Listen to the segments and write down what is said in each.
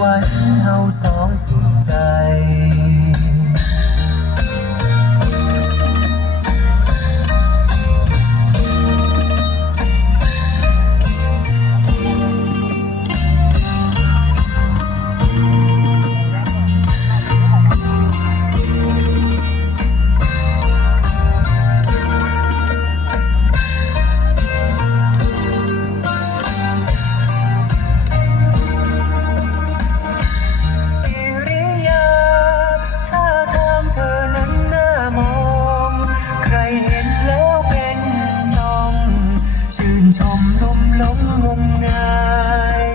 วันเฮาสองสุขใจ ลมลมงมงาย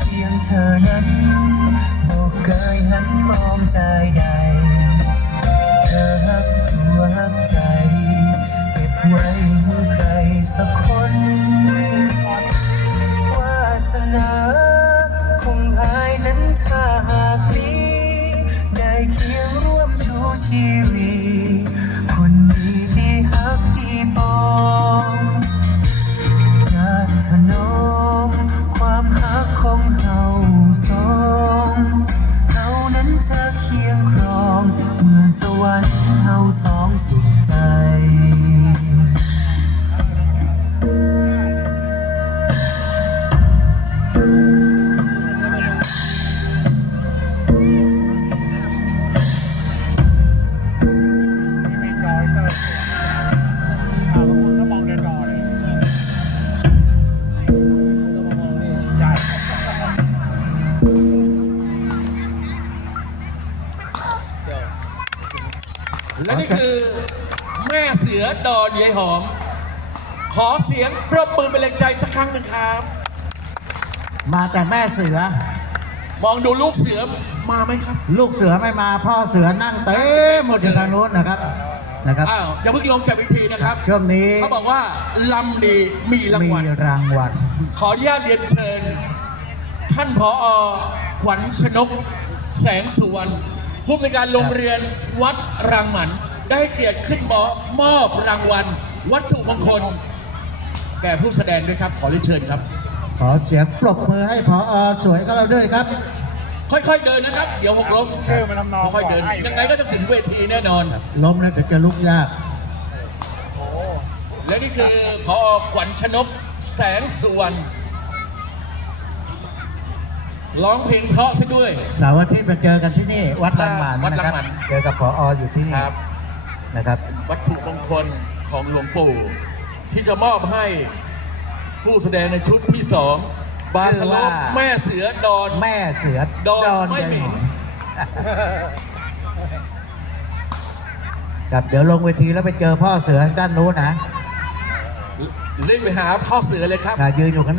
เพียงเธอนั้นบอกเคยหันมองใจใด เธอหักตัวหักใจ เก็บไว้เมื่อใครสักคนวาสนาคงหายนั้นถ้าหากมีได้เคียงร่วมชูชีวีค และนี่คือแม่เสือดอนยายหอม ขอเสียงปรบมือเป็นแรงใจสักครั้งหนึ่งครับ มาแต่แม่เสือ มองดูลูกเสือมาไหมครับลูกเสือไม่มาพ่อเสือนั่งเต็มหมดอยู่ทางโน้นนะครับนะครับอ้าวอย่าเพิ่งลงจากเวทีนะครับช่วงนี้เขาบอกว่าลำดีมีรางมีวัลรางวัลขออนุญาตเรียนเชิญ ท่านผอขวัญชนก แสงสุวรรณผู้อำนวยการโรงเรียนวัดรังหมัน ได้ให้เกียรติขึ้นมอบมอบรางวัล วัตถุมงคล แก่ผู้แสดงด้วยครับ ขอเรียนเชิญครับ ขอเสียงปรบมือให้พอสวยก็เราด้วยครับ ค่อยๆเดินนะครับ เดี๋ยวหกล้มชื่อมันทำนองค่อยๆเดินก่อนให้ยังไงก็ต้องถึงเวทีแน่นอน ล้มแล้วเดี๋ยวจะลุกยาก และนี่คือพอขวัญชนกแสงสุวรรณร้องเพลงเพราะซะด้วยเสาร์อาทิตย์มาเจอกันที่นี่ วัดลังหมันวัดนะครับลังหมันเจอกับพออยู่ที่นี่ครับนะครับ วัตถุมงคลของหลวงปู่ที่จะมอบให้ ผู้แสดงในชุดที่สองบาสโลปแม่เสือดอน แม่เสือดอนไม่ยายเหม็นหอมครับเดี๋ยวลงเวทีแล้วไปเจอพ่อเสือด้านนู้นนะรีบไปหาพ่อเสือเลยครับนะยืนอยู่ข้างหน้า